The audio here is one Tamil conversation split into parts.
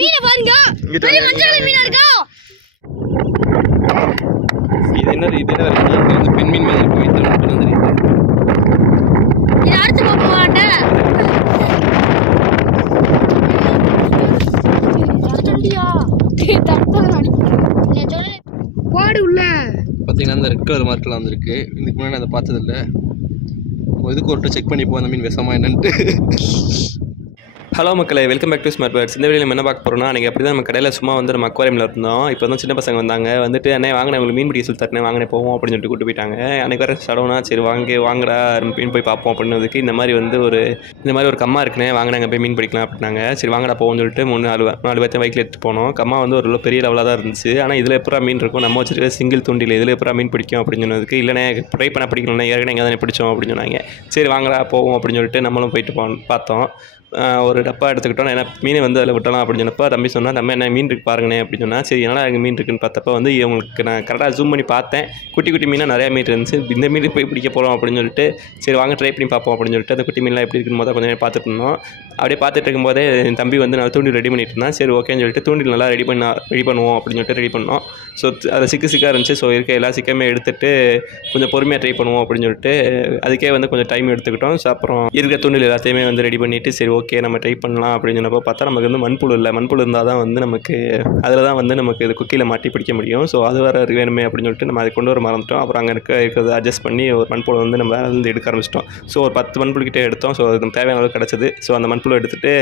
மீனை பாருங்க. பெரிய மஞ்சள் மீனா இருக்கா. இது என்ன இது என்ன? இது வந்து பெண் மீன் மாதிரி இருக்கு வயித்துல மட்டும் தான் தெரியுது? இது அடுத்து பார்ப்போம் வாண்ட பாடு உள்ள. பார்த்தீங்கன்னா அந்த ரெட் கலர் மார்க்கெலாம் வந்திருக்கு. இதுக்கு முன்னாடி அதை பார்த்ததில்ல. இதுக்கு ஒரு செக் பண்ணிப்போம் அந்த மீன் விஷமா என்னன்ட்டு. ஹலோ மக்களே. Welcome back to smart birds இந்த வீடியோ நம்ம என்ன பார்க்க போகிறோம்னா அன்றைக்கி அப்படி தான் நம்ம கடையில் சும்மா வந்து நம்ம அக்வாரியமில் இருந்தோம். இப்போ வந்து சின்ன பசங்க வந்தாங்க. வந்துட்டு அண்ணே வாங்கினேன் உங்களுக்கு மீன் பிடிக்க சொல்லி தரேன். வாங்கினே போவோம் அப்படின்னு சொல்லிட்டு கூட்டு போயிட்டாங்க. அன்றைக்கு வர சடவுனா சரி வாங்கி வாங்கடா மீன் போய் பார்ப்போம் அப்படின்னதுக்கு இந்த மாதிரி வந்து ஒரு இந்த மாதிரி ஒரு கம்மா இருக்குனே வாங்கினாங்க போய் மீன் பிடிக்கலாம் அப்படின்னாங்க. சரி வாங்கடா போவோம்னு சொல்லிட்டு மூணு நாலு நாலு பேர்த்தையும் பைக்கில் எடுத்துட்டு போனோம். கம்மா வந்து ஒரு பெரிய லெவலாக தான் இருந்துச்சு. ஆனால் இதில் எப்பரா மீன் இருக்கும்? நம்ம வச்சுருக்க சிங்கிள் தூண்டில் இதில் எப்பரா மீன் பிடிக்கும்? அப்படின்னு சொன்னதுக்கு இல்லைண்ணே ட்ரை பண்ண பிடிக்கணும்னா ஏற்கனவே எங்கே தானே பிடிச்சோம் அப்படின்னு சொன்னாங்க. சரி வாங்கடா போவோம் அப்படின்னு சொல்லிட்டு நம்மளும் போயிட்டு போ பார்த்தோம். ஒரு டப்பா எடுத்துக்கிட்டோம் ஏன்னா மீனை வந்து அதில் விட்டலாம் அப்படின்னு சொன்னப்போ தம்பி சொன்னால் நம்ம என்ன மீன் இருக்கு பாருங்கண்ணே அப்படின்னு சொன்னால் சரி என்னடா எனக்கு மீன் இருக்குன்னு பார்த்தப்ப வந்து இவங்களுக்கு நான் கரெக்டாக ஜூம் பண்ணி பார்த்தேன். குட்டி குட்டி மீனாக நிறையா மீன் இருந்துச்சு. இந்த மீன் போய் பிடிக்க போகிறோம் அப்படின்னு சொல்லிட்டு சரி வாங்க ட்ரை பண்ணி பார்ப்போம் அப்படின்னு சொல்லிட்டு அந்த குட்டி மீன்லாம் எப்படி இருக்குன்னு மொதல் கொஞ்சம் நேரம் பார்த்துட்டு இருந்தோம். அப்படியே பார்த்துட்டு இருக்கும்போதே என் தம்பி வந்து நான் தூண்டில் ரெடி பண்ணிட்டு இருந்தேன். சரி ஓகேன்னு சொல்லிட்டு தூண்டில் நல்லா ரெடி பண்ண ரெடி பண்ணுவோம் அப்படின்னு சொல்லிட்டு ரெடி பண்ணோம். ஸோ அது சிக்கு சிக்காக இருந்துச்சு. ஸோ இருக்க எல்லா சிக்கமே எடுத்துட்டு கொஞ்சம் பொறுமையாக ட்ரை பண்ணுவோம் அப்படின்னு சொல்லிட்டு அதுக்கே வந்து கொஞ்சம் டைம் எடுத்துக்கிட்டோம். ஸோ அப்புறம் இருக்கிற தூண்டில் எல்லாத்தையுமே வந்து ரெடி பண்ணிவிட்டு சரி ஓகே ஓகே நம்ம ட்ரை பண்ணலாம் அப்படின்னு சொன்னப்போ பார்த்தா நமக்கு வந்து மண்புழு இல்லை. மண்புழு இருந்தால் தான் வந்து நமக்கு அதில் தான் வந்து நமக்கு இது குக்கியில் மாட்டி பிடிக்க முடியும். ஸோ அது வேறு வேணுமே அப்படின்னு சொல்லிட்டு நம்ம அதை கொண்டு வர மறந்துட்டோம். அப்புறம் அங்கே இருக்க இருக்கிறத அட்ஜஸ்ட் பண்ணி ஒரு மண்புழு வந்து நம்ம வேலை எடுக்க ஆரம்பிச்சிட்டோம். ஸோ ஒரு பத்து மண்புழு கிட்டே எடுத்தோம். ஸோ அது தேவையான அளவு கிடச்சிது. ஸோ அந்த மண்புழு எடுத்துகிட்டு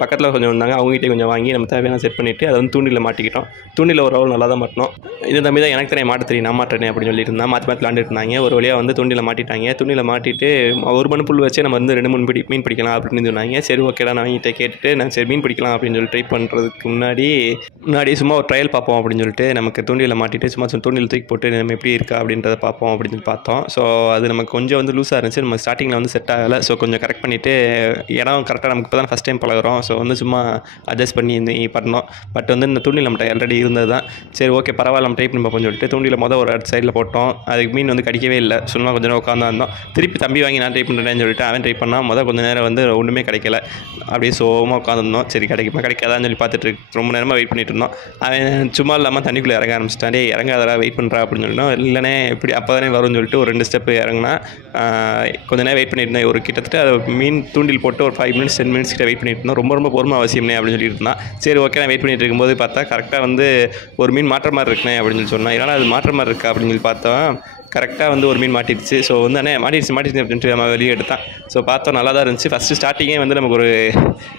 பக்கத்தில் கொஞ்சம் வந்தாங்க அவங்ககிட்டே கொஞ்சம் வாங்கி நம்ம தேவையான செட் பண்ணிவிட்டு அதை வந்து தூண்டில் மாட்டிக்கிட்டோம். தூண்டில் ஒரு அளவு நல்லா தான் மாட்டினோம். இந்த தம்பி தான் எனக்கு தெரியும் மாட்ட தெரியும். நான் மாட்டேனே அப்படின்னு சொல்லிட்டு இருந்தால் மாற்றி மாற்றி விளாண்டுட்டு இருந்தாங்க. ஒரு வழியாக வந்து தூண்டில் மாட்டிட்டாங்க. தூண்டில் மாட்டிட்டு ஒரு மண் வச்சே வச்சு நம்ம வந்து ரெண்டு மூணு பிடி மீன் பிடிக்கலாம் அப்படின்னு சொன்னாங்க. சரி ஓகேடா நான் அவங்ககிட்ட கேட்டுட்டு நான் சரி மீன் பிடிக்கலாம் அப்படின்னு சொல்லி ட்ரை பண்ணுறதுக்கு முன்னாடி முன்னாடி சும்மா ஒரு ட்ரையல் பார்ப்போம் அப்படின்னு சொல்லிட்டு நமக்கு தூண்டியில் மாட்டிட்டு சும்மா சும்மா தூண்டில் தூக்கி போட்டு நம்ம எப்படி இருக்கா அப்படின்றத பார்ப்போம் அப்படின்னு சொல்லி பார்த்தோம். ஸோ அது நமக்கு கொஞ்சம் வந்து லூஸாக இருந்துச்சு. நம்ம ஸ்டார்டிங்கில் வந்து செட் ஆகலை. ஸோ கொஞ்சம் கரெக்ட் பண்ணிவிட்டு இடம் கரெக்டாக நமக்கு இப்போ தான் ஃபஸ்ட் டைம் பழகுறோம். ஸோ வந்து சும்மா அட்ஜஸ்ட் பண்ணி இந்த பண்ணோம். பட் வந்து இந்த தூண்டில் நம்மகிட்ட ஆல்ரெடி இருந்தது தான் சரி ஓகே பரவாயில்ல நம்ம ட்ரை பண்ணி பார்ப்போம்னு சொல்லிட்டு தூண்டியில் மொதல் ஒரு சைடில் போட்டோம். அதுக்கு மீன் வந்து கடிக்கவே இல்லை. சும்மா கொஞ்சம் நேரம் உட்காந்து இருந்தோம். திருப்பி தம்பி வாங்கி நான் ட்ரை பண்ணுறேன்னு சொல்லிட்டு அவன் ட்ரை பண்ணால் மொதல் கொஞ்சம் நேரம் வந்து ஒன்றுமே கிடைக்கல. அப்படியே சோகமாக உட்காந்துருந்தோம். சரி கிடைக்குமா? கிடைக்காதான்னு சொல்லி பார்த்துட்டு ரொம்ப நேரமாக வெயிட் பண்ணிட்டு இருந்தோம். அவன் சும்மா இல்லாமல் தண்ணிக்குள்ளே இறங்க ஆரம்பிச்சிட்டான். டேய் இறங்காதடா வெயிட் பண்ணுறா அப்படின்னு சொன்னோம் இல்லைனே இப்படி அப்போ தானே வரும்னு சொல்லிட்டு ஒரு ரெண்டு ஸ்டெப் இறங்கினா கொஞ்ச நேரம் வெயிட் பண்ணிட்டு இருந்தேன். ஒரு கிட்டத்தட்ட அது மீன் தூண்டில் போட்டு ஒரு ஃபைவ் மினிட்ஸ் டென் மினிட்ஸ் கிட்ட வெயிட் பண்ணிட்டு இருந்தோம். ரொம்ப ரொம்ப பொறுமை அவசியம்னே அப்படின்னு சொல்லிட்டு இருந்தான். சரி ஓகே நான் வெயிட் பண்ணிட்டு இருக்கும்போது பார்த்தா கரெக்டாக வந்து ஒரு மீன் மாற்ற மாதிரி இருக்குனே அப்படின்னு சொல்லி சொன்னான். ஏன்னா அது மாற்ற மாதிரி இருக்கா? அப்படின்னு சொல்லி பார்த்தா கரெக்டாக வந்து ஒரு மீன் மாட்டிடுச்சு. ஸோ வந்து அண்ணே மாட்டிடுச்சு மாட்டிடுச்சு அப்படின்ட்டு நம்ம வெளியே எடுத்தான். ஸோ பார்த்தோம் நல்லா தான் இருந்துச்சு. ஃபஸ்ட்டு ஸ்டார்டிங்கே வந்து நமக்கு ஒரு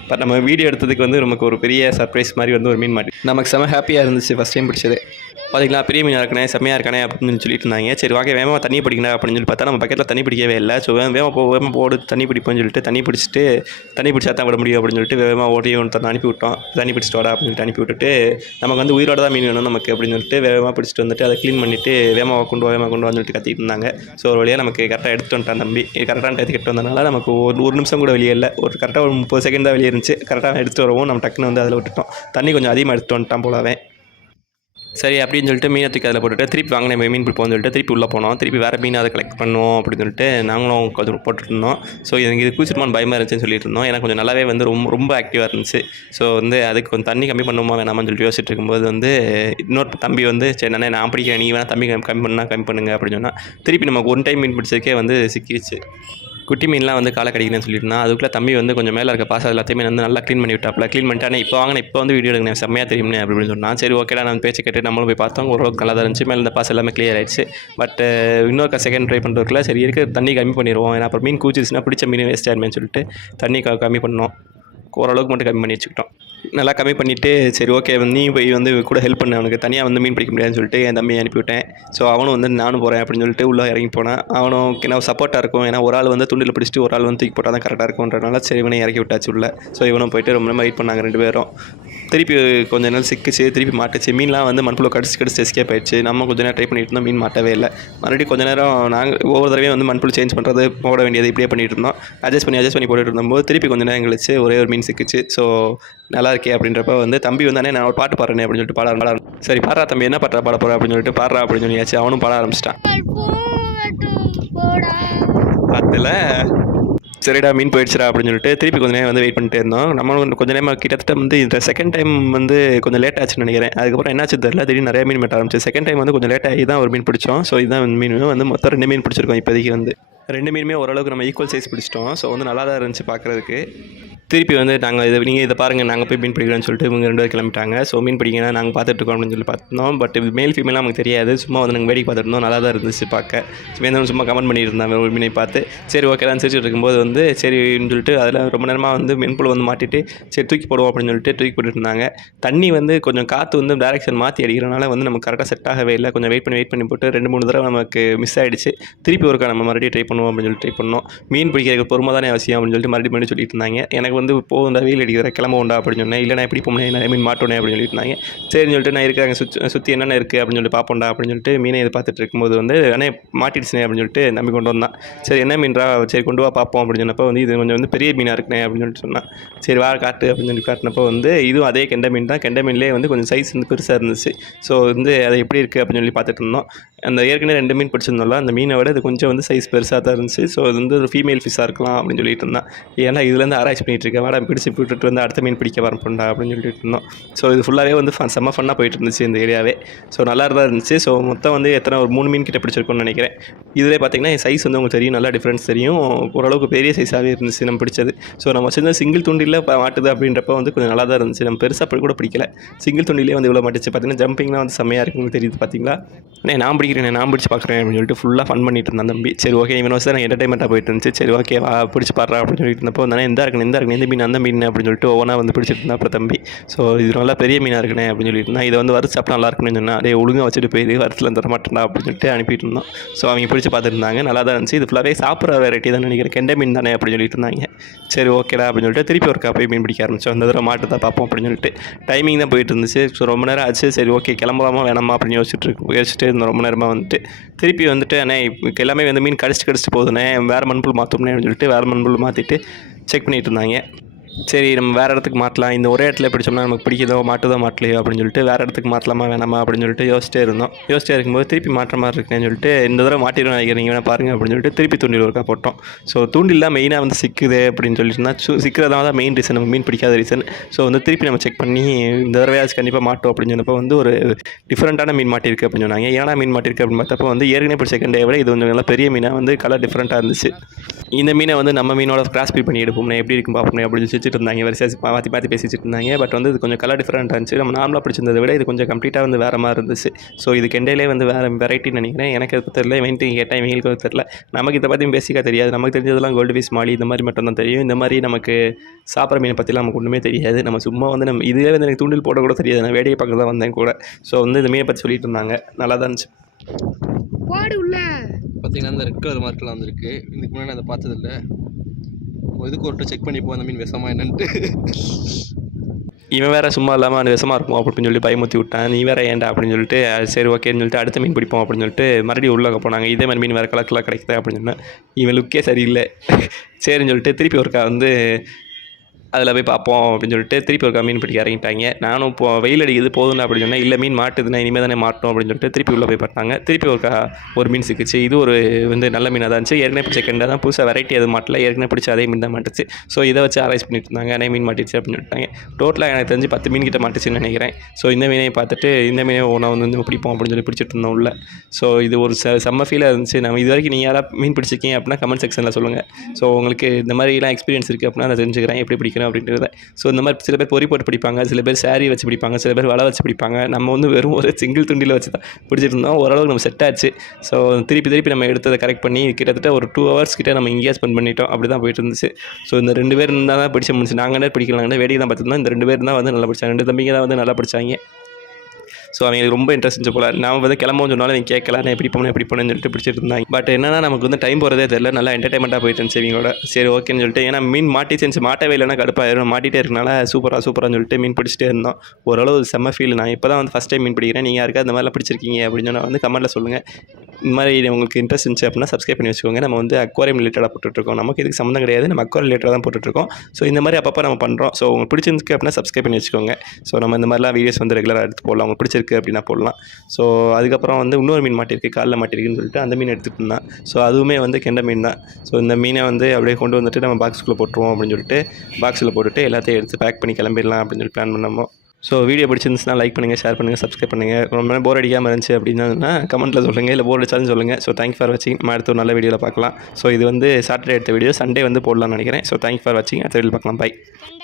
இப்போ நம்ம வீடியோ எடுத்ததுக்கு வந்து நமக்கு ஒரு பெரிய சர்ப்ரைஸ் மாதிரி வந்து ஒரு மீன் மாட்டி நமக்கு செம ஹாப்பியாக இருந்துச்சு ஃபஸ்ட் டைம் பிடிச்சது. பார்த்திங்களா பெரிய மீனாக இருக்கனே செம்மையாக இருக்கனே அப்படின்னு சொல்லிட்டு இருந்தாங்க. சரி வாங்க வேகமாக தண்ணி பிடிக்கணும் அப்படின்னு சொல்லி பார்த்தா நம்ம பக்கத்தில் தண்ணி பிடிக்கவே இல்லை. ஸோ வேகம் வேகமாக போ வேகமாக போடு தண்ணி பிடிப்போம்னு சொல்லிட்டு தண்ணி பிடிச்சிட்டு தண்ணி பிடிச்சா தான் விட முடியும் அப்படின்னு சொல்லிட்டு வேகமாக ஓடி ஒன்று அனுப்பி விட்டோம். தண்ணி பிடிச்சிட்டு வாடா அப்படின்னு அனுப்பி விட்டுட்டு நமக்கு வந்து உயிரோட தான் மீன் வேணும் நமக்கு அப்படின்னு சொல்லிட்டு வேகமாக பிடிச்சிட்டு வந்துட்டு அதை க்ளீன் பண்ணிவிட்டு வேகமாக கொண்டு வேகமாக கொண்டு வந்து சொல்லிட்டு கத்திட்டு இருந்தாங்க. ஸோ ஒரு வழியாக நமக்கு கரெக்டாக எடுத்துட்டு வந்துட்டான் தம்பி. கரெக்டான டயத்துக்கு வந்தனால நமக்கு ஒரு ஒரு நிமிஷம் கூட வெளியே இல்லை. ஒரு கரெக்டாக ஒரு முப்பது செகண்ட் தான் வெளியே இருந்துச்சு. கரெக்டாக எடுத்து வரவும் நம்ம டக்குன்னு வந்து அதில் விட்டுட்டோம். தண்ணி கொஞ்சம் அதிகமாக எடுத்து வந்துட்டான் போலவே. சரி அப்படின்னு சொல்லிட்டு மீனை தூக்கி அதில் போட்டுட்டு திருப்பி வாங்கின மீன் பிடிப்போம்னு சொல்லிட்டு திருப்பி உள்ளே போனோம். திருப்பி வேறு மீன் அதை கலெக்ட் பண்ணுவோம் அப்படின்னு சொல்லிட்டு நாங்களும் கொஞ்சம் போட்டுட்டு இருந்தோம். ஸோ எனக்கு இது குளிச்சிருமான் பயமாக இருந்துச்சுன்னு சொல்லிட்டு இருந்தோம். எனக்கு கொஞ்சம் நல்லாவே வந்து ரொம்ப ரொம்ப ஆக்டிவாக இருந்துச்சு. ஸோ வந்து அதுக்கு கொஞ்சம் தண்ணி கம்மி பண்ணுமா வேணாமான்னு சொல்லிட்டு யோசிச்சுட்டு இருக்கும்போது வந்து இன்னொரு தம்பி வந்து சரி நானே நான் பிடிக்கிறேன். நீ வேணால் தம்பி கம்மி பண்ணால் கம்மி பண்ணுங்க அப்படின்னு சொன்னால் திருப்பி நமக்கு ஒன் டைம் மீன் பிடிச்சதுக்கே வந்து சிக்கிடுச்சு குட்டி மீன்லாம் வந்து காலை கடிக்கிறேன்னு சொல்லியிருந்தான் அதுக்குள்ளே தம்பி வந்து கொஞ்சம் மேலே இருக்க பாசம் எல்லாத்தையுமே வந்து நல்லா க்ளீன் பண்ணி விட்டாப்ல க்ளீன் பண்ணிட்டானே இப்போ வாங்கின இப்போ வந்து வீடியோ எடுங்க செம்மையாக தெரியும்னு அப்படின்னு இப்படின்னு சொன்னான். சரி ஓகேடா நான் பேச்சு கேட்டு நம்மளும் போய் பார்த்தோம். ஓரளவுக்கு நல்லா தான் இருந்துச்சு. மேலே இந்த பாசம் எல்லாமே கிளியர் ஆயிடுச்சு. பட் இன்னொரு செகண்ட் ட்ரை பண்ணுறதுக்குள்ள சரி இருக்க தண்ணி கம்மி பண்ணிடுவோம். ஏன்னா அப்புறம் மீன் கூச்சிச்சுன்னா பிடிச்ச மீன் வேஸ்ட் ஆயிருமேன்னு சொல்லிட்டு தண்ணி கம்மி பண்ணோம். ஓரளவுக்கு மட்டும் கம்மி பண்ணி வச்சுக்கிட்டோம். நல்லா கம்மி பண்ணிவிட்டு சரி ஓகே நீ போய் வந்து கூட ஹெல்ப் பண்ண. அவனுக்கு தனியாக வந்து மீன் பிடிக்க முடியாதுன்னு சொல்லிட்டு என் தம்பியை அனுப்பிவிட்டேன். ஸோ அவனும் வந்து நானும் போகிறேன் அப்படின்னு சொல்லிட்டு உள்ளே இறங்கி போனான். அவனும் என்ன சப்போர்ட்டாக இருக்கும். ஏன்னா ஒரு ஆள் வந்து துண்டில் பிடிச்சிட்டு ஒரு ஆள் வந்து தூக்கி போட்டால் தான் கரெக்டாக இருக்கும்ன்றனால சரி இவனை இறக்கி விட்டாச்சு உள்ள. ஸோ இவனும் போயிட்டு ரொம்ப நேரம் வெயிட் பண்ணாங்க ரெண்டு பேரும். திருப்பி கொஞ்ச நேரம் சிக்கிச்சு திருப்பி மாட்டுச்சு. மீன்லாம் வந்து மண்புழு கடிச்சு கடிச்சு எஸ்கேப் ஆயிடுச்சு. நம்ம கொஞ்ச நேரம் ட்ரை பண்ணிட்டு இருந்தோம் மீன் மாட்டவே இல்லை. மறுபடியும் கொஞ்ச நேரம் நாங்கள் ஒவ்வொரு தடவையும் வந்து மண்புழு சேஞ்ச் பண்ணுறது போட வேண்டியது இப்படியே பண்ணிட்டு இருந்தோம். அட்ஜஸ்ட் பண்ணி அட்ஜஸ்ட் பண்ணி போட்டுட்டு இருந்தபோது திருப்பி கொஞ்ச நேரம் கழிச்சு ஒரே ஒரு மீன் சிக்கிச்சு. ஸோ நல்லா இருக்கே அப்படின்றப்ப வந்து தம்பி வந்தானே நான் ஒரு பாட்டு பாடுறேன் அப்படின்னு சொல்லிட்டு பாட பாட சரி பாடுறா தம்பி என்ன பாட்டா பாட போகிற அப்படின்னு சொல்லிட்டு பாடுறா அப்படின்னு சொல்லியாச்சு. அவனும் பாட ஆரம்பிச்சிட்டான். அதில் சரிடா மீன் போயிடுச்சுடா அப்படின்னு சொல்லிட்டு திருப்பி கொஞ்ச நேரம் வந்து வெயிட் பண்ணிட்டே இருந்தோம். நம்மளும் வந்து கொஞ்ச நேரம் கிட்டத்தட்ட வந்து இந்த செகண்ட் டைம் வந்து கொஞ்சம் லேட் ஆச்சுன்னு நினைக்கிறேன். அதுக்கப்புறம் என்னாச்சு தெரியல. திடீர்னு நிறைய மீன் வெட்ட ஆரம்பிச்சு செகண்ட் டைம் வந்து கொஞ்சம் லேட் ஆகி தான் ஒரு மீன் பிடிச்சோம். ஸோ இதுதான் மீன் வந்து மொத்தம் ரெண்டு மீன் பிடிச்சிருக்கோம் இப்போதைக்கு வந்து. ரெண்டு மீனுமே ஓரளவுக்கு நம்ம ஈக்குவல் சைஸ் பிடிச்சிட்டோம். ஸோ வந்து நல்லா தான் இருந்துச்சு பார்க்குறதுக்கு திருப்பி வந்து நாங்கள் இதை நீங்கள் இதை பாருங்கள் நாங்கள் போய் மீன் பிடிக்கிறோம்னு சொல்லிட்டு இவங்க ரெண்டு பேர் கிளம்பிட்டாங்க. ஸோ மீன் பிடிக்கணும் நாங்கள் பார்த்துட்டு இருக்கோம் அப்படின்னு சொல்லி பார்த்தோம். பட் இது மேல் ஃபீமேலாம் நமக்கு தெரியாது. சும்மா வந்து நாங்கள் வேடிக்கை பார்த்துட்டு இருந்தோம். நல்லா தான் இருந்துச்சு பார்க்க. வேந்தவன் சும்மா கமெண்ட் பண்ணியிருந்தாங்க ஒரு மீனை பார்த்து. சரி ஓகே தான் சிரிச்சுட்டு இருக்கும்போது வந்து சரின்னு சொல்லிட்டு அதில் ரொம்ப நேரமாக வந்து மென்புல் வந்து மாட்டிட்டு சரி தூக்கி போடுவோம் அப்படின்னு சொல்லிட்டு தூக்கி போட்டுட்டு இருந்தாங்க. தண்ணி வந்து கொஞ்சம் காற்று வந்து டேரெக்ஷன் மாற்றி அடிக்கிறனால வந்து நமக்கு கரெக்டாக செட் ஆகவே இல்லை. கொஞ்சம் வெயிட் பண்ணி வெயிட் பண்ணி போட்டு ரெண்டு மூணு தடவை நமக்கு மிஸ் ஆகிடுச்சு திருப்பி ஒருக்கா நம்ம மறுபடியும் ட்ரை பண்ணுவோம். அப்படின்னு சொல்லிட்டு ட்ரை பண்ணோம். மீன் பிடிக்கிறதுக்கு பொறுமை தானே அவசியம் அப்படின்னு சொல்லிட்டு மறுபடியும் பண்ணி சொல்லிட்டு இருந்தாங்க எனக்கு வந்து போகும் இந்த வெயில் அடிக்கிற கிளம்ப உண்டா அப்படின்னு சொன்னேன். இல்லை நான் எப்படி போனேன் நிறைய மீன் மாட்டோனே அப்படின்னு சொல்லிட்டு இருந்தாங்க சரின்னு சொல்லிட்டு நான் இருக்கிறாங்க சுற்றி சுற்றி என்னென்ன இருக்குது அப்படின்னு சொல்லிட்டு பார்ப்போம்டா அப்படின்னு சொல்லிட்டு மீனை இது பார்த்துட்டு இருக்கும்போது வந்து அண்ணே மாட்டிடுச்சுனே அப்படின்னு சொல்லிட்டு நம்பி கொண்டு வந்தான். சரி என்ன மீன்ரா சரி கொண்டு வா பார்ப்போம் அப்படின்னு சொன்னப்போ வந்து இது கொஞ்சம் வந்து பெரிய மீனாக இருக்குனே அப்படின்னு சொல்லிட்டு சொன்னான். சரி வா காட்டு அப்படின்னு சொல்லி காட்டினப்போ வந்து இதுவும் அதே கெண்டை மீன் தான். கெண்டை மீன்லேயே வந்து கொஞ்சம் சைஸ் வந்து பெருசாக இருந்துச்சு. ஸோ வந்து அது எப்படி இருக்குது அப்படின்னு சொல்லி பார்த்துட்டு இருந்தோம். அந்த ஏற்கனவே ரெண்டு மீன் பிடிச்சிருந்தோம்ல அந்த மீனை விட இது கொஞ்சம் வந்து சைஸ் பெருசாக தான் இருந்துச்சு. ஸோ அது வந்து ஒரு ஃபீமேல் ஃபிஷ்ஷாக இருக்கலாம் அப்படின்னு சொல்லிட்டு இருந்தேன். ஏன்னா இதுலேருந்து ஆராய்ச்சி பண்ணிகிட்டு இருக்கேன். வாடா பிடிச்சி விட்டுட்டு வந்து அடுத்த மீன் பிடிக்க வரப்போண்டா அப்படின்னு சொல்லிட்டு இருந்தோம். ஸோ இது ஃபுல்லாகவே வந்து ஃபன் செம்ம ஃபன்னாக போயிட்டு இருந்துச்சு இந்த ஏரியாவே ஸோ நல்லா தான் இருந்துச்சு. ஸோ மொத்தம் வந்து எத்தனை ஒரு மூணு மீன் கிட்ட பிடிச்சிருக்கோம்னு நினைக்கிறேன். இதில் பார்த்தீங்கன்னா என் சைஸ் வந்து உங்களுக்கு தெரியும். நல்லா டிஃப்ரென்ஸ் தெரியும். ஓரளவுக்கு பெரிய சைஸாகவே இருந்துச்சு நம்ம பிடிச்சது. ஸோ நம்ம வச்சிருந்த சிங்கிள் துண்டியில் மாட்டுது அப்படின்றப்ப வந்து கொஞ்சம் நல்லா தான் இருந்துச்சு. நம்ம பெருசாக அப்படி கூட பிடிக்கல. சிங்கிள் துண்டிலே வந்து இவ்வளோ மாட்டுச்சு. பார்த்தீங்கன்னா ஜம்பிங்லாம் வந்து செம்மையாக இருக்குன்னு தெரியுது பார்த்தீங்களா அண்ணே நான் பிடிக்கிறேன் நான் பிடிச்சி பார்க்குறேன் அப்படின்னு சொல்லிட்டு ஃபுல்லாக ஃபன் பண்ணிட்டு இருந்தான் தம்பி. சரி ஓகே இவனும் வச்சு தான் என்டர்டைன்மெண்ட்டாக போயிட்டு இருந்துச்சு. சரி ஓகே வா பிடிச்சி பாடுறா அப்படின்னு சொல்லிட்டு இருந்தப்போ வந்தானே இந்த இருக்கணும் எந்த இருக்கணும் இந்த மீன் அந்த மீன் அப்படின்னு சொல்லிட்டு ஒவ்வொன்றா வந்து பிடிச்சிட்டு இருந்தா அப்புறம் தம்பி. ஸோ இது நல்லா பெரிய மீனாக இருக்குண்ணே அப்படின்னு சொல்லிட்டு இருந்தான் இதை வந்து வறுத்து சாப்பிட்டா நல்லா இருக்குன்னு சொன்னா அதே ஒழுங்காக வச்சுட்டு போயிது வரத்தில் தர மாட்டேன்டா அப்படின்னு சொல்லிட்டு அனுப்பிட்டு இருந்தோம். ஸோ அவங்க பிடிச்சி பார்த்துருந்தாங்க நல்லா தான் இருந்துச்சு. இது ஃபுல்லாகவே சாப்பிட்ற வெரைட்டி தான் நினைக்கிறேன். கெண்டை மீன் தானே அப்படின்னு சொல்லிட்டு இருந்தாங்க. சரி ஓகேடா அப்படின்னு சொல்லிட்டு திருப்பி ஒருக்கா போய் மீன் பிடிக்க ஆரம்பிச்சோம். அந்த தடவை மாட்டு தான் பார்ப்போம் அப்படின்னு சொல்லிட்டு. டைமிங் தான் போயிட்டு இருந்துச்சு. ஸோ ரொம்ப நேரம் ஆச்சு. சரி ஓகே கிளம்பலாமா வேணாமா அப்படின்னு யோசிச்சுட்டு யோசிச்சுட்டு இருந்தோம். ரொம்ப நேரமாக வந்துட்டு. திருப்பி வந்துட்டு அண்ணே இப்போ எல்லாமே வந்து மீன் கடிச்சு கடிச்சு போதுண்ணே வேறு மண்புல் மாற்றோம்னே அப்படின்னு சொல்லிட்டு வேறு மண்புல் மாற்றிட்டு செக் பண்ணிகிட்டு இருந்தாங்க. சரி நம்ம வேறு இடத்துக்கு மாற்றலாம். இந்த ஒரே இடத்துல பிடிச்சோம்னா நமக்கு பிடிக்குதோ மாட்டுதோ மாட்டலையோ அப்படின்னு சொல்லிட்டு வேறு இடத்துக்கு மாற்றலாமா வேணாமா அப்படின்னு சொல்லிட்டு யோசிச்சிட்டே இருந்தோம். யோசிச்சே இருக்கும்போது திருப்பி மாற்ற மாதிரி இருக்குன்னு சொல்லிட்டு இந்த தடவை மாட்டிடும் நினைக்கிறீங்க நீங்கள் வேணா பாருங்க அப்படின்னு சொல்லிட்டு திருப்பி தூண்டில் ஒருக்கா போட்டோம். ஸோ தூண்டில் தான் மெயினாக வந்து சிக்குது அப்படின்னு சொல்லிட்டுனா சு சிக்கிறதா தான் மெயின் ரீசன் நம்ம மீன் பிடிக்காத ரீசன் ஸோ வந்து திருப்பி நம்ம செக் பண்ணி இந்த தடவையாச்சும் கண்டிப்பாக மாட்டோம் அப்படின்னு சொன்னப்போ வந்து ஒரு டிஃப்ரெண்ட்டான மீன் மாட்டிருக்கு அப்படின்னு சொன்னாங்க. ஏன்னா மீன் மாட்டிருக்கு அப்படின்னு பார்த்தப்போ வந்து ஏற்கனவே பிடிச்ச செகண்ட் விட இது கொஞ்சம் நல்லா பெரிய மீனாக வந்து கலர் டிஃப்ரெண்ட்டாக இருந்துச்சு. இந்த மீனை வந்து நம்ம மீனோட கிராஸ் பீட் பண்ணி எடுப்போம் எப்படி இருக்கும் பார்ப்போம் அப்படின்னு வச்சுட்டு இருந்தாங்க. வரிசை மாற்றி மாற்றி பேசிட்டு இருந்தாங்க. பட் வந்து இது கொஞ்சம் கலர் டிஃப்ரெண்ட்டாக இருந்துச்சு. நம்ம நார்மலாக பிடிச்சிருந்ததை விட இது கொஞ்சம் கம்ப்ளீட்டாக வந்து வேறு மாதிரி இருந்துச்சு. ஸோ இது கெண்டையிலே வந்து வேறு வெரைட்டின்னு நினைக்கிறேன். எனக்கு அது தெரியல. இவன்ட்டு கேட்டேன் இவங்களுக்கு தெரியல. நமக்கு இதை பற்றி பேசிக்காக தெரியாது. நமக்கு தெரிஞ்சதெல்லாம் கோல்டு ஃபிஷ் மாலி இந்த மாதிரி மட்டும் தான் தெரியும். இந்த மாதிரி நமக்கு சாப்பிட்ற மீனை பற்றிலாம் நமக்கு ஒன்றுமே தெரியாது. நம்ம சும்மா வந்து நம்ம இதுவே வந்து எனக்கு தூண்டில் போட கூட தெரியாது. நான் வேடிக்கை பார்க்க தான் வந்தேன் கூட. ஸோ வந்து இந்த மீனை பற்றி சொல்லிட்டு இருந்தாங்க. நல்லா தான் இருந்துச்சு உள்ள. பார்த்தீங்கன்னா இந்த ரெட் கலர் மார்க்கெலாம் வந்திருக்கு. இதுக்கு முன்னாடி அதை பார்த்ததில்ல. இதுக்கு ஒரு செக் பண்ணி போ அந்த மீன் விஷமா என்னன்ட்டு. இவன் வேற சும்மா இல்லாமல் அந்த விஷமா இருக்கும் அப்படின்னு சொல்லி பயமுத்தி விட்டான். நீ வேற ஏன்டா அப்படின்னு சொல்லிட்டு அது சரி ஓகேன்னு சொல்லிட்டு அடுத்த மீன் பிடிப்போம் அப்படின்னு சொல்லிட்டு மறுபடியும் உள்ளே போனாங்க. இதே மாதிரி மீன் வேறு கலர் கலர் கிடைக்குது அப்படின்னு சொன்னேன். இவன் லுக்கே சரியில்லை. சரின்னு சொல்லிட்டு திருப்பி ஒருக்கா வந்து அதில் போய் பார்ப்போம் அப்படின்னு சொல்லிட்டு திருப்பி ஒரு மீன் பிடிக்க இறங்கிட்டாங்க. நானும் இப்போ வெயில் அடிக்குது போதும்னு அப்படின்னு சொன்னேன். இல்லை மீன் மாட்டுதுன்னா இனிமேல் தானே மாட்டோம் அப்படின்னு சொல்லிட்டு திருப்பி உள்ளே போய் பார்த்தாங்க. திருப்பி ஒரு ஒரு மீன் சிக்கிச்சு. இது ஒரு வந்து நல்ல மீனாக தான் இருந்துச்சு. ஏற்கனவே பிடிச்ச கெண்டை தான். புதுசாக வெரைட்டி எதுவும் மாட்டல. ஏற்கனவே பிடிச்ச அதே மீன் தான் மாட்டுச்சு. ஸோ இதை வச்சு ஆராய்ச்சி பண்ணிட்டு இருந்தாங்க. அதே மீன் மாட்டிச்சு அப்படின்னு சொல்லிட்டாங்க. டோட்டலாக எனக்கு தெரிஞ்சு பத்து மீன் கிட்ட மாட்டுச்சுன்னு நினைக்கிறேன். ஸோ இந்த மீனையை பார்த்துட்டு இந்த மீனை ஒன்றா வந்து வந்து பிடிப்போம் அப்படின்னு சொல்லி பிடிச்சிட்டு இருந்தோம் உள்ள. ஸோ இது ஒரு ச செம்ம ஃபீலாக இருந்துச்சு. நம்ம இது வரைக்கும் நீங்கள் யாராவது மீன் பிடிச்சிருக்கீங்க அப்படின்னா கமெண்ட் செக்ஷனில் சொல்லுங்கள் ஸோ உங்களுக்கு இந்த மாதிரிலாம் எக்ஸ்பீரியன்ஸ் இருக்குது அப்படின்னா நான் தெரிஞ்சுக்கிறேன். எப்படி பிடிக்கும் படிக்கணும் அப்படின்றத. ஸோ இந்த மாதிரி சில பேர் பொறி போட்டு பிடிப்பாங்க சில பேர் சாரீ வச்சு பிடிப்பாங்க சில பேர் வலை வச்சு பிடிப்பாங்க. நம்ம வந்து வெறும் ஒரு சிங்கிள் துண்டியில் வச்சு தான் பிடிச்சிட்டு இருந்தோம். ஓரளவுக்கு நம்ம செட் ஆச்சு. ஸோ திருப்பி திருப்பி நம்ம எடுத்ததை கரெக்ட் பண்ணி கிட்டத்தட்ட ஒரு டூ ஹவர்ஸ் கிட்ட நம்ம இங்கேயே ஸ்பெண்ட் பண்ணிட்டோம். அப்படி தான் போயிட்டு இருந்துச்சு. ஸோ இந்த ரெண்டு பேர் இருந்தால் தான் பிடிச்ச முடிச்சு நாங்கள் என்ன பிடிக்கலாங்க வேடிக்கை தான் பார்த்துருந்தோம் இந்த ரெண்டு பேர் தான் வந்து நல்லா பிடிச்சாங்க. ரெண்டு தம்பிங்க தான் வந்து நல்லா பிடிச்சாங்க. ஸோ அவங்களுக்கு ரொம்ப இன்ட்ரெஸ்ட் இருந்துச்சு போல. நான் வந்து கிளம்பவும் சொன்னாலும் அவங்க கேட்கல. நான் எப்படி பண்ணணும் எப்படி போனேன்னு சொல்லிட்டு பிடிச்சிட்டு இருந்தாங்க. பட் என்னன்னா நமக்கு வந்து டைம் போகிறதே தெரியல. நல்லா என்டர்டைன்மெண்ட்டாக போயிட்டு இருந்துச்சு இவங்களோட. சரி ஓகேன்னு சொல்லிட்டு. ஏன்னா மீன் மாட்டி செஞ்சு மாட்டவே இல்லைன்னா கடுப்பாயிரும் மாட்டிகிட்டே இருக்கனால சூப்பராக சூப்பராக சொல்லிட்டு மீன் பிடிச்சிட்டே இருந்தோம். ஓரளவு செம்ம ஃபீல் நான் இப்போ தான் வந்து ஃபஸ்ட் டைம் மீன் பிடிக்கிறேன். நீங்கள் யாருக்கா இந்த மாதிரிலாம் பிடிச்சிருக்கீங்க அப்படின்னு சொன்னால் வந்து கமெண்ட்டில் சொல்லுங்கள் இந்த மாதிரி உங்களுக்கு இன்ட்ரெஸ்ட் இருந்துச்சு அப்படின்னா சப்ஸ்கிரைப் பண்ணி வச்சுக்கோங்க. நம்ம வந்து அக்வாரியம் ரிலேட்டடாக போட்டுட்ருக்கோம். நமக்கு இதுக்கு சம்மந்தம் கிடையாது. நம்ம அக்வாரியம் ரிலேட்டடாக தான் போட்டுட்ருக்கோம். ஸோ இந்த மாதிரி அப்பப்போ நம்ம பண்ணுறோம் ஸோ உங்களுக்கு பிடிச்சிருக்கு அப்படின்னா சப்ஸ்கிரைப் பண்ணி வச்சுக்கோங்க. ஸோ நம்ம இந்த மாதிரிலாம் வீடியோஸ் வந்து ரெகுலராக எடுத்து போடலாம். உங்களுக்கு பிடிச்சிருக்கு அப்படின்னா போடலாம். ஸோ அதுக்கப்புறம் வந்து இன்னொரு மீன் மாட்டிருக்கு. காலில் மாட்டிருக்குன்னு சொல்லிட்டு அந்த மீன் எடுத்துகிட்டு இருந்தான் ஸோ அதுவுமே வந்து கெண்ட மீன் தான். ஸோ இந்த மீனை வந்து அப்படியே கொண்டு வந்துட்டு நம்ம பாக்ஸ்குள்ளே போட்டுருவோம் அப்படின்னு சொல்லிட்டு பாக்ஸில் போட்டுட்டு எல்லாத்தையும் எடுத்து பேக் பண்ணி கிளம்பிடலாம் அப்படின்னு சொல்லி பிளான் பண்ணோம். ஸோ வீடியோ பிடிச்சிருந்துச்சுன்னா லைக் பண்ணுங்கள் ஷேர் பண்ணுங்கள் சப்ஸ்கிரைப் பண்ணுங்கள் ரொம்ப நேரம் போர் அடிக்காமல் இருந்துச்சு அப்படின்னா கமெண்ட்டில் சொல்லுங்கள் இல்லை போர் அடிச்சாலும் சொல்லுங்கள் ஸோ தேங்க்ஸ் ஃபார் வாட்சிங் நம்ம அடுத்த ஒரு நல்ல வீடியோவில் பார்க்கலாம். ஸோ இது வந்து சாட்டர்டே எடுத்த வீடியோ சண்டே வந்து போடலாம்னு நினைக்கிறேன். ஸோ தேங்க்ஸ் ஃபார் வாட்சிங் அடுத்த வீடியோ பார்க்கலாம். பை